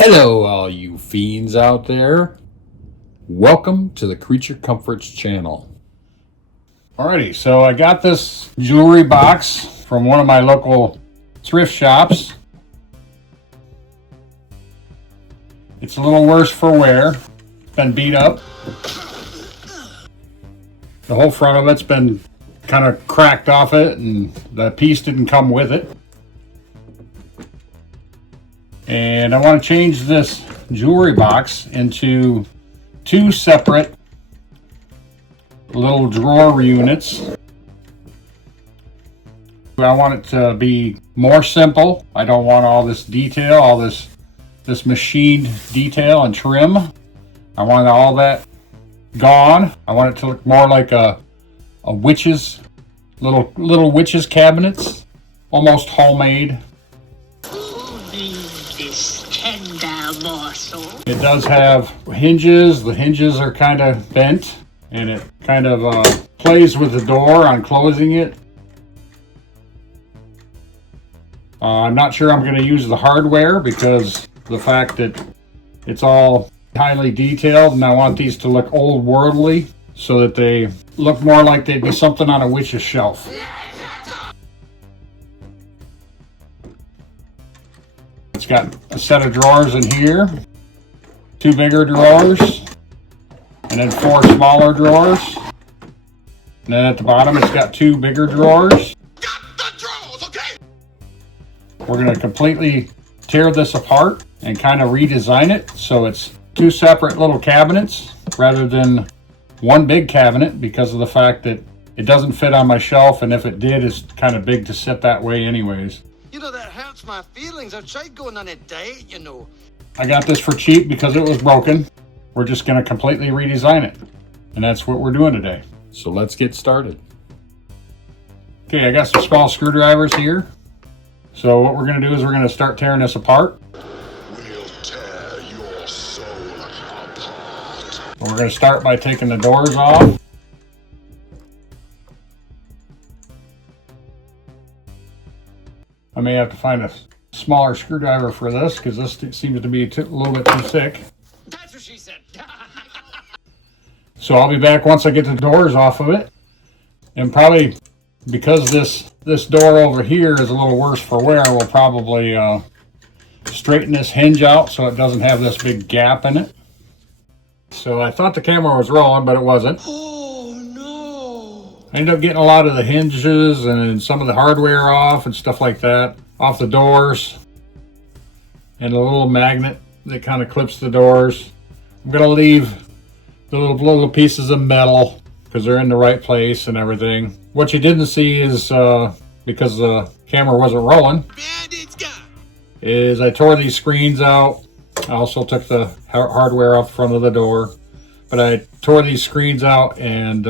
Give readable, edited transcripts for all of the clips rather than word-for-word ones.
Hello, all you fiends out there. Welcome to the Creature Comforts channel. Alrighty, so I got this jewelry box from one of my local thrift shops. It's a little worse for wear. It's been beat up. The whole front of it's been kind of cracked off it, and the piece didn't come with it. And I want to change this jewelry box into two separate little drawer units. I want it to be more simple. I don't want all this detail, all this machined detail and trim. I want all that gone. I want it to look more like a witch's little witch's cabinets, almost homemade. It does have hinges. The hinges are kind of bent, and it kind of plays with the door on closing it. I'm not sure I'm going to use the hardware because the fact that it's all highly detailed, and I want these to look old worldly so that they look more like they'd be something on a witch's shelf. It's got a set of drawers in here, two bigger drawers, and then four smaller drawers. And then at the bottom, it's got two bigger drawers. We're going to completely tear this apart and kind of redesign it so it's two separate little cabinets rather than one big cabinet, because of the fact that it doesn't fit on my shelf, and if it did, it's kind of big to sit that way anyways. You know, that hurts my feelings. I tried going on a date, you know. I got this for cheap because it was broken. We're just going to completely redesign it. And that's what we're doing today. So let's get started. Okay, I got some small screwdrivers here. So what we're going to do is we're going to start tearing this apart. We'll tear your soul apart. We're going to start by taking the doors off. I may have to find a smaller screwdriver for this because this seems to be a little bit too thick. That's what she said. So I'll be back once I get the doors off of it. And probably because this door over here is a little worse for wear, we'll probably straighten this hinge out so it doesn't have this big gap in it. So I thought the camera was rolling, but it wasn't. Oh, no. I ended up getting a lot of the hinges and some of the hardware off and stuff like that, off the doors, and a little magnet that kind of clips the doors. I'm going to leave the little pieces of metal because they're in the right place and everything. What you didn't see is, because the camera wasn't rolling, is I tore these screens out. I also took the hardware off the front of the door. But I tore these screens out and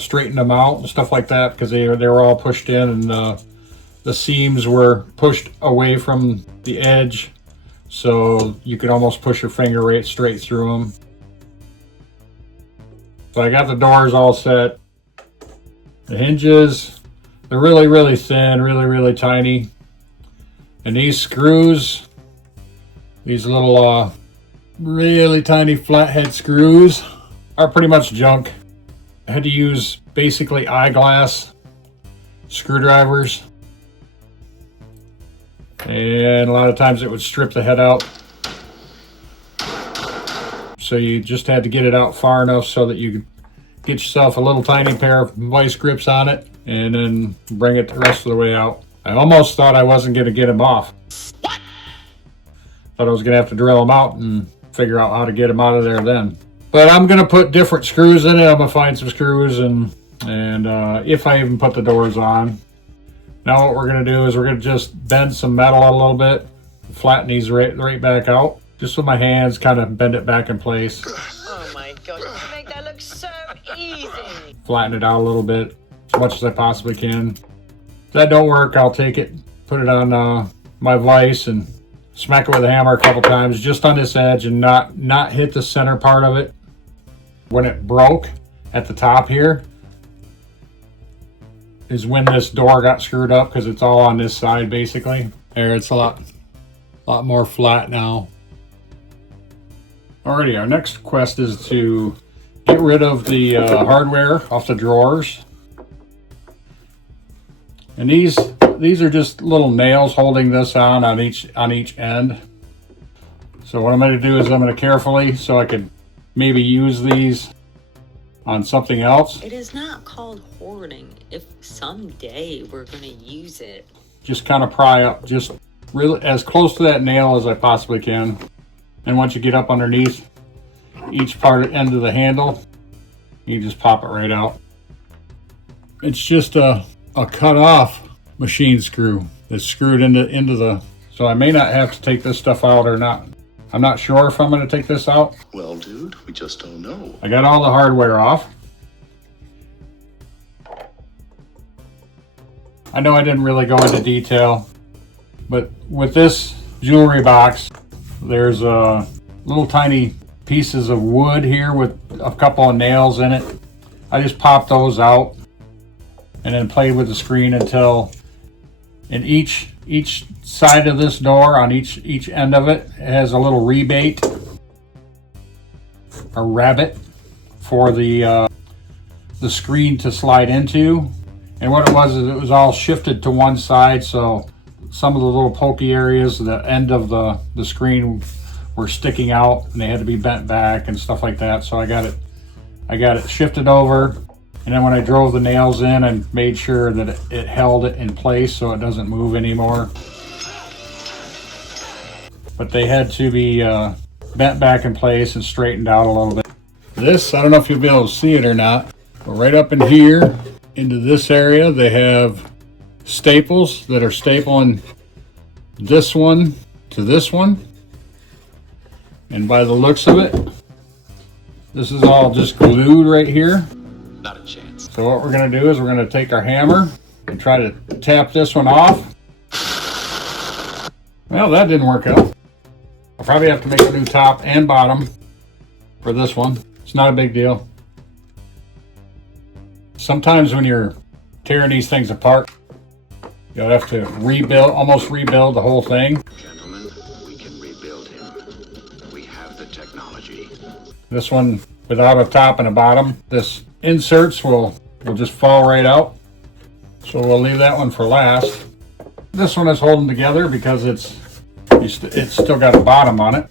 straightened them out and stuff like that because they were all pushed in, and the seams were pushed away from the edge, so you could almost push your finger right straight through them. So I got the doors all set. The hinges, they're really, really thin, really, really tiny. And these screws, these little really tiny flathead screws, are pretty much junk. I had to use basically eyeglass screwdrivers, and a lot of times it would strip the head out. So you just had to get it out far enough so that you could get yourself a little tiny pair of vice grips on it and then bring it the rest of the way out. I almost thought I wasn't going to get them off. Thought I was going to have to drill them out and figure out how to get them out of there then. But I'm going to put different screws in it. I'm going to find some screws and if I even put the doors on. Now what we're going to do is we're going to just bend some metal a little bit, flatten these right back out. Just with my hands, kind of bend it back in place. Oh my god, you make that look so easy. Flatten it out a little bit, as much as I possibly can. If that don't work, I'll take it, put it on my vise and smack it with a hammer a couple times just on this edge and not hit the center part of it. When it broke at the top here is when this door got screwed up, because it's all on this side basically. There, it's a lot more flat now. Alrighty, our next quest is to get rid of the hardware off the drawers. And these are just little nails holding this on each end. So what I'm going to do is I'm going to carefully, so I could maybe use these on something else. It is not called hoarding if someday we're going to use it. Just kind of pry up, just really as close to that nail as I possibly can. And once you get up underneath each end of the handle, you just pop it right out. It's just a cut off machine screw that's screwed into the, so I may not have to take this stuff out or not. I'm not sure if I'm going to take this out. Well, dude, we just don't know. I got all the hardware off. I know I didn't really go into detail, but with this jewelry box, there's little tiny pieces of wood here with a couple of nails in it. I just popped those out and then played with the screen until in each side of this door, on each end of it, has a little rebate, a rabbit for the screen to slide into. And what it was is it was all shifted to one side, so some of the little pokey areas, the end of the screen were sticking out and they had to be bent back and stuff like that. So I got it shifted over, and then when I drove the nails in and made sure that it held it in place so it doesn't move anymore. But they had to be bent back in place and straightened out a little bit. This, I don't know if you'll be able to see it or not, but right up in here into this area they have staples that are stapling this one to this one. And by the looks of it, this is all just glued right here. Not a chance. So what we're going to do is we're going to take our hammer and try to tap this one off. Well, that didn't work out. I'll probably have to make a new top and bottom for this one. It's not a big deal. Sometimes when you're tearing these things apart, you'll have to almost rebuild the whole thing. Gentlemen, we can rebuild him. We have the technology. This one without a top and a bottom, this inserts will just fall right out. So we'll leave that one for last. This one is holding together because it's still got a bottom on it.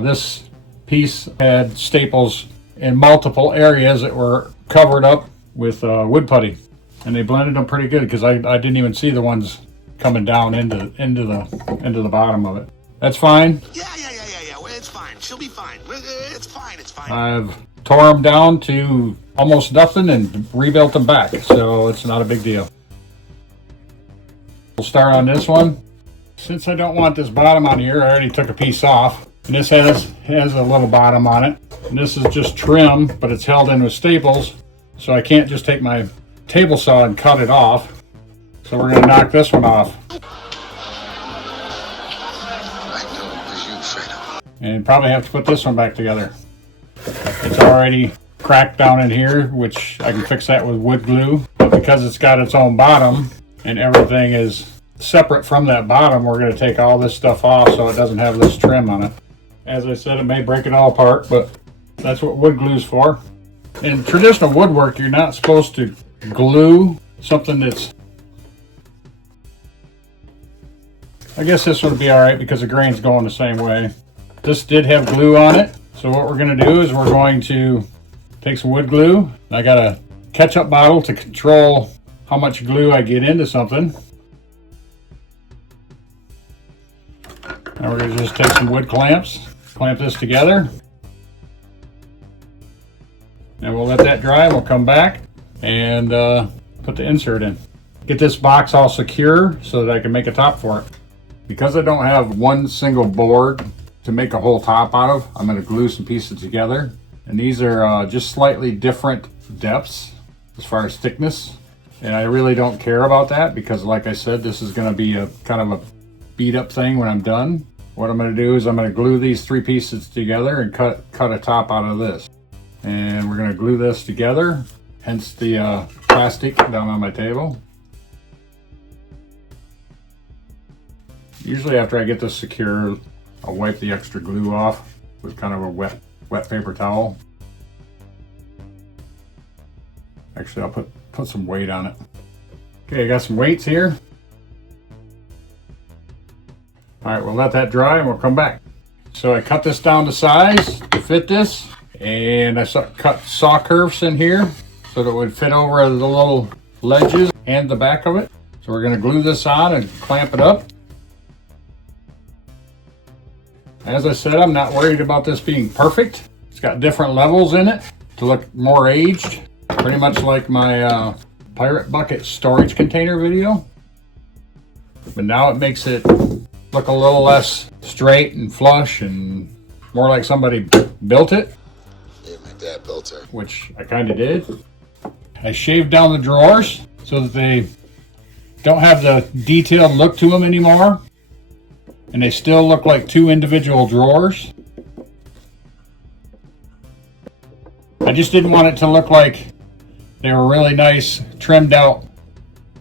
This piece had staples in multiple areas that were covered up with wood putty, and they blended them pretty good because I didn't even see the ones coming down into the bottom of it. That's fine. Yeah. Well, it's fine. She'll be fine. It's fine. It's fine. I've tore them down to almost nothing and rebuilt them back, so it's not a big deal. We'll start on this one. Since I don't want this bottom on here, I already took a piece off. And this has a little bottom on it. And this is just trim, but it's held in with staples, so I can't just take my table saw and cut it off. So we're going to knock this one off. I know it was you, Fredo. And probably have to put this one back together. It's already cracked down in here, which I can fix that with wood glue. But because it's got its own bottom and everything is separate from that bottom, we're going to take all this stuff off so it doesn't have this trim on it. As I said, it may break it all apart, but that's what wood glue's for. In traditional woodwork, you're not supposed to glue something that's... I guess this would be alright because the grain's going the same way. This did have glue on it, so what we're going to do is we're going to take some wood glue. I got a ketchup bottle to control how much glue I get into something. Now we're going to just take some wood clamps, clamp this together, and we'll let that dry. We'll come back and put the insert in. Get this box all secure so that I can make a top for it. Because I don't have one single board to make a whole top out of, I'm going to glue some pieces together. And these are just slightly different depths as far as thickness. And I really don't care about that because, like I said, this is going to be a kind of a beat up thing when I'm done. What I'm going to do is I'm going to glue these three pieces together and cut a top out of this. And we're going to glue this together, hence the plastic down on my table. Usually after I get this secure, I'll wipe the extra glue off. with kind of a wet paper towel. Actually, I'll put some weight on it. Okay, I got some weights here. All right, we'll let that dry and we'll come back. So I cut this down to size to fit this, and I cut saw curves in here so that it would fit over the little ledges and the back of it. So we're gonna glue this on and clamp it up. As I said, I'm not worried about this being perfect. It's got different levels in it to look more aged, pretty much like my pirate bucket storage container video. But now it makes it look a little less straight and flush and more like somebody built it. Yeah, my dad built her. Which I kind of did. I shaved down the drawers so that they don't have the detailed look to them anymore. And they still look like two individual drawers. I just didn't want it to look like they were really nice, trimmed out,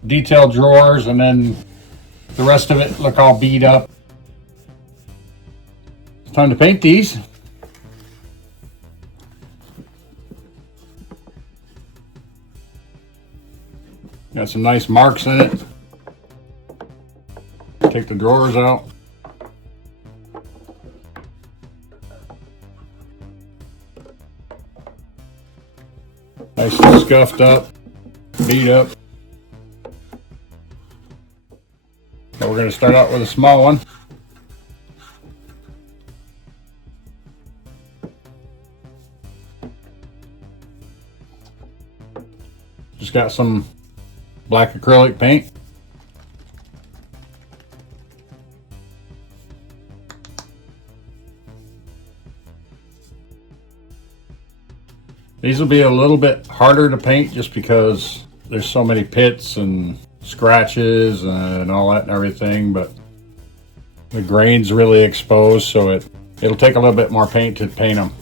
detailed drawers, and then the rest of it look all beat up. It's time to paint these. Got some nice marks in it. Take the drawers out. Nice and scuffed up, beat up. So we're going to start out with a small one. Just got some black acrylic paint. These will be a little bit harder to paint just because there's so many pits and scratches and all that and everything, but the grain's really exposed, so it'll take a little bit more paint to paint them.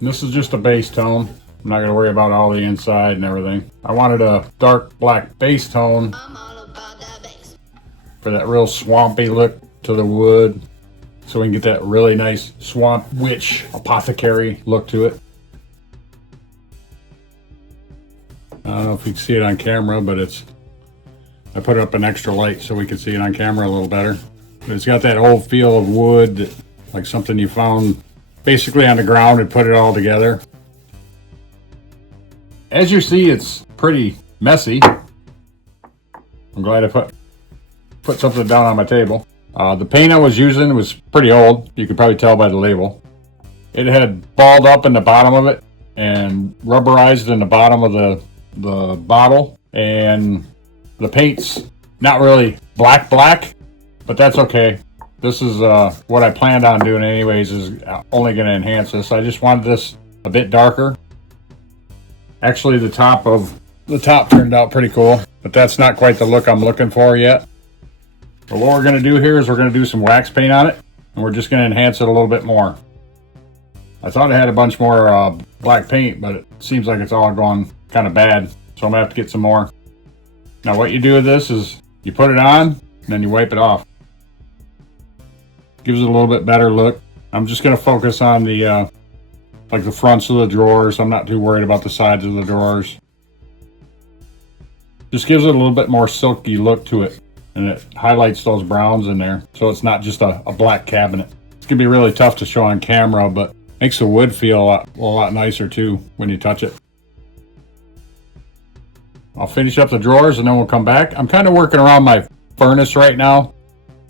And this is just a base tone. I'm not going to worry about all the inside and everything. I wanted a dark black base tone for that real swampy look to the wood, so we can get that really nice Swamp Witch Apothecary look to it. I don't know if you can see it on camera, but I put up an extra light so we can see it on camera a little better. But it's got that old feel of wood, like something you found basically on the ground and put it all together. As you see, it's pretty messy. I'm glad I put something down on my table. The paint I was using was pretty old. You could probably tell by the label. It had balled up in the bottom of it and rubberized in the bottom of the bottle. And the paint's not really black, but that's okay. This is what I planned on doing anyways, is only going to enhance this. I just wanted this a bit darker. Actually, the top turned out pretty cool, but that's not quite the look I'm looking for yet. But what we're going to do here is we're going to do some wax paint on it, and we're just going to enhance it a little bit more. I thought I had a bunch more black paint, but it seems like it's all gone kind of bad, so I'm going to have to get some more. Now what you do with this is you put it on, and then you wipe it off. Gives it a little bit better look. I'm just going to focus on the like the fronts of the drawers. I'm not too worried about the sides of the drawers. Just gives it a little bit more silky look to it. And it highlights those browns in there, so it's not just a black cabinet. It's gonna be really tough to show on camera, but makes the wood feel a lot nicer too when you touch it. I'll finish up the drawers and then we'll come back. I'm kind of working around my furnace right now.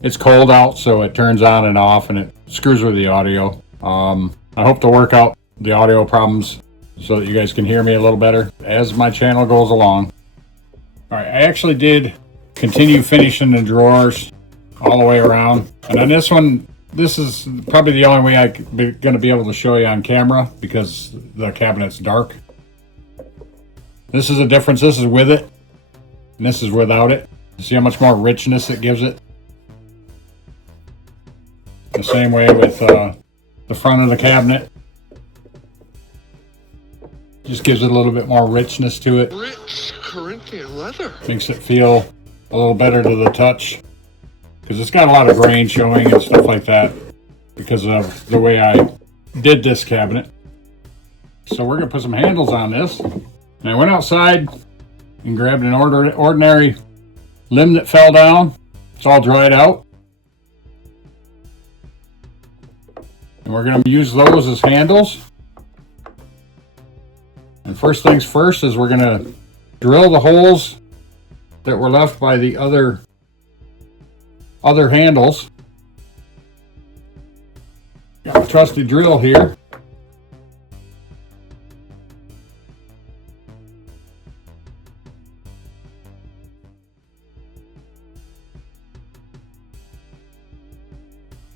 It's cold out, so it turns on and off and it screws with the audio. I hope to work out the audio problems so that you guys can hear me a little better as my channel goes along. All right, I actually did continue finishing the drawers all the way around, and on this one, this is probably the only way I'm going to be able to show you on camera because the cabinet's dark. This is a difference. This is with it and this is without it. See how much more richness it gives it? The same way with the front of the cabinet. Just gives it a little bit more richness to it. Rich Corinthian leather. Makes it feel a little better to the touch. because it's got a lot of grain showing and stuff like that because of the way I did this cabinet. So we're going to put some handles on this. And I went outside and grabbed an ordinary limb that fell down. It's all dried out. And we're going to use those as handles. And first things first is we're going to drill the holes that were left by the other handles. Got a trusty drill here.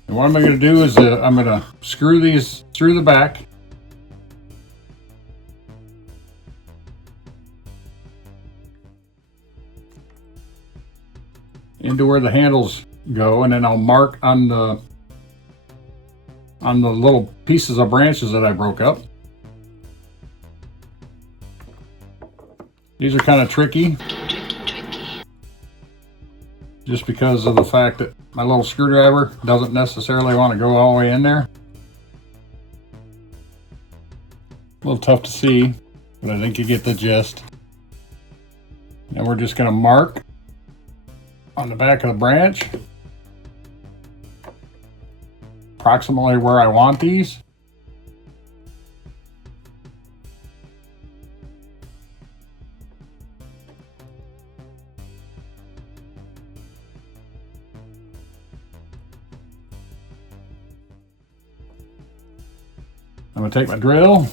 And what I'm going to do is I'm going to screw these through the back. Into where the handles go, and then I'll mark on the little pieces of branches that I broke up. These are kind of tricky. Just because of the fact that my little screwdriver doesn't necessarily want to go all the way in there. A little tough to see, but I think you get the gist. And we're just going to mark on the back of the branch approximately where I want these. I'm going to take my drill.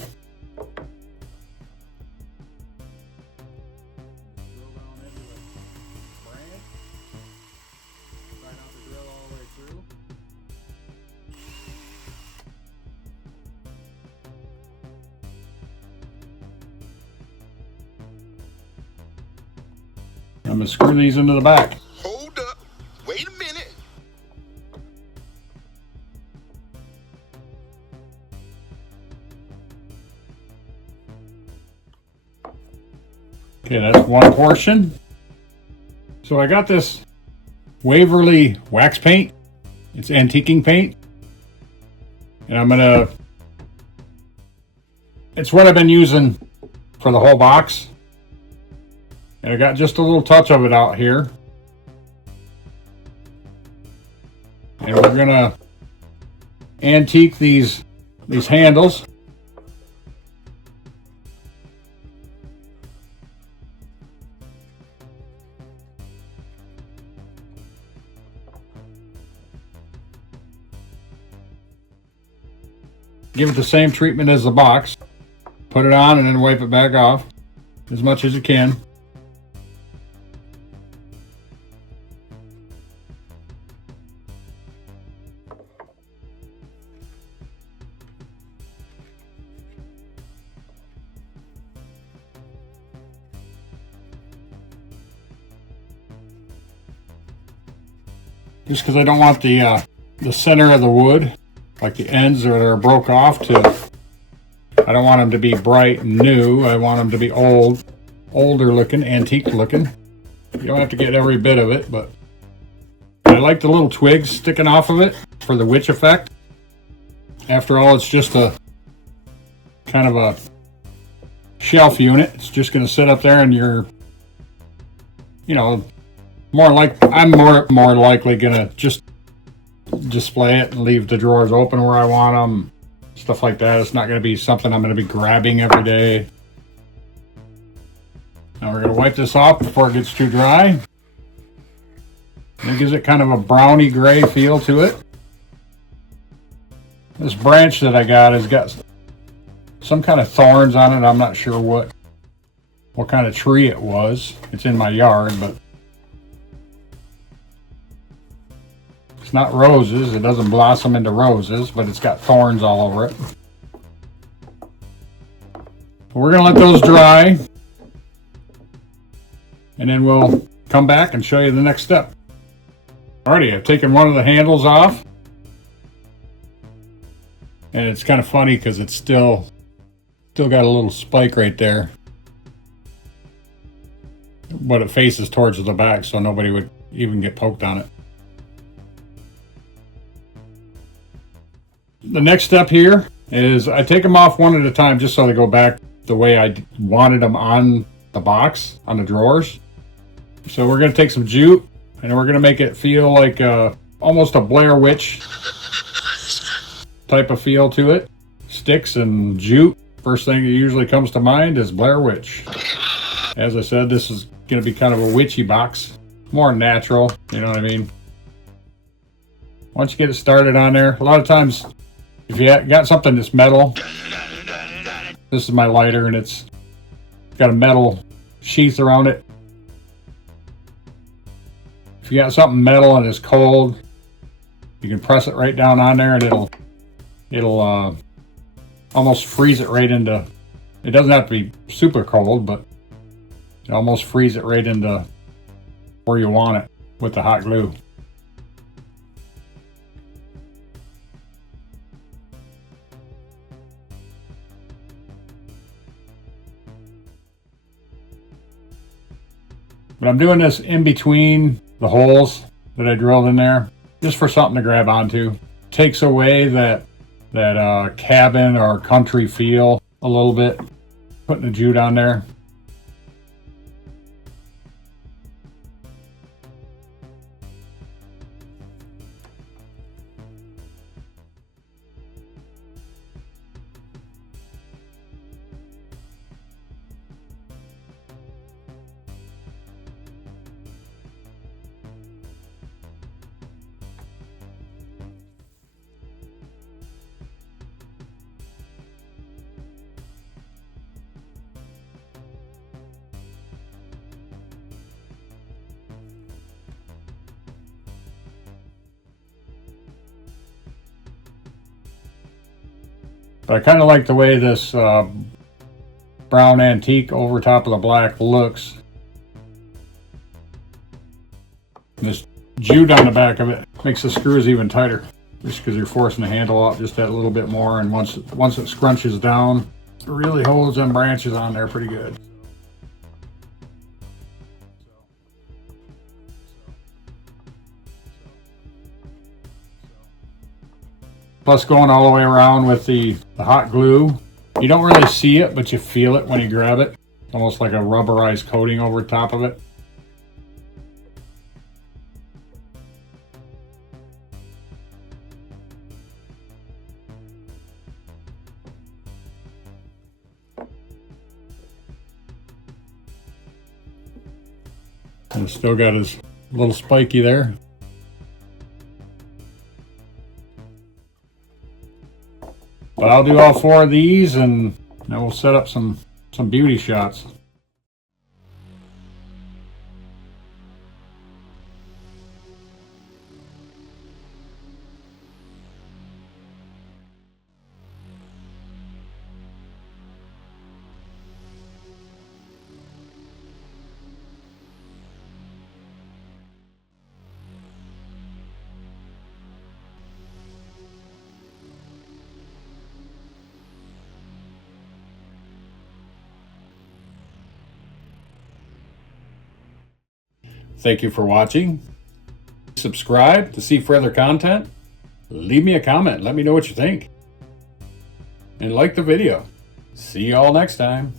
I'm going to screw these into the back. Hold up. Wait a minute. Okay, that's one portion. So I got this Waverly wax paint. It's antiquing paint. And it's what I've been using for the whole box. And I got just a little touch of it out here. And we're gonna antique these handles. Give it the same treatment as the box. Put it on and then wipe it back off as much as you can. Just because I don't want the center of the wood, like the ends that are broke off, I don't want them to be bright and new. I want them to be older looking, antique looking. You don't have to get every bit of it, but I like the little twigs sticking off of it for the witch effect. After all, it's just a kind of a shelf unit. It's just going to sit up there, and I'm more likely gonna just display it and leave the drawers open where I want them, stuff like that. It's not gonna be something I'm gonna be grabbing every day. Now we're gonna wipe this off before it gets too dry. And it gives it kind of a browny gray feel to it. This branch that I got has got some kind of thorns on it. I'm not sure what kind of tree it was. It's in my yard, but it's not roses. It doesn't blossom into roses, but it's got thorns all over it. We're going to let those dry, and then we'll come back and show you the next step. Alrighty, I've taken one of the handles off, and it's kind of funny because it's still got a little spike right there, but it faces towards the back, so nobody would even get poked on it. The next step here is I take them off one at a time just so they go back the way I wanted them on the box, on the drawers. So we're going to take some jute and we're going to make it feel like almost a Blair Witch type of feel to it. Sticks and jute. First thing that usually comes to mind is Blair Witch. As I said, this is going to be kind of a witchy box. More natural, you know what I mean? Once you get it started on there, a lot of times if you got something that's metal, this is my lighter and it's got a metal sheath around it. If you got something metal and it's cold, you can press it right down on there and it'll almost freeze it right into, it doesn't have to be super cold, but it almost freeze it right into where you want it with the hot glue. But I'm doing this in between the holes that I drilled in there, just for something to grab onto. Takes away that cabin or country feel a little bit, putting the jute on there. But I kind of like the way this brown antique over top of the black looks. This jute on the back of it makes the screws even tighter, just because you're forcing the handle out just that little bit more, and once it scrunches down, it really holds them branches on there pretty good. Plus going all the way around with the hot glue. You don't really see it, but you feel it when you grab it. Almost like a rubberized coating over top of it. And it's still got his little spiky there. But I'll do all 4 of these and then we'll set up some beauty shots. Thank you for watching. Subscribe to see further content. Leave me a comment. Let me know what you think. And like the video. See you all next time.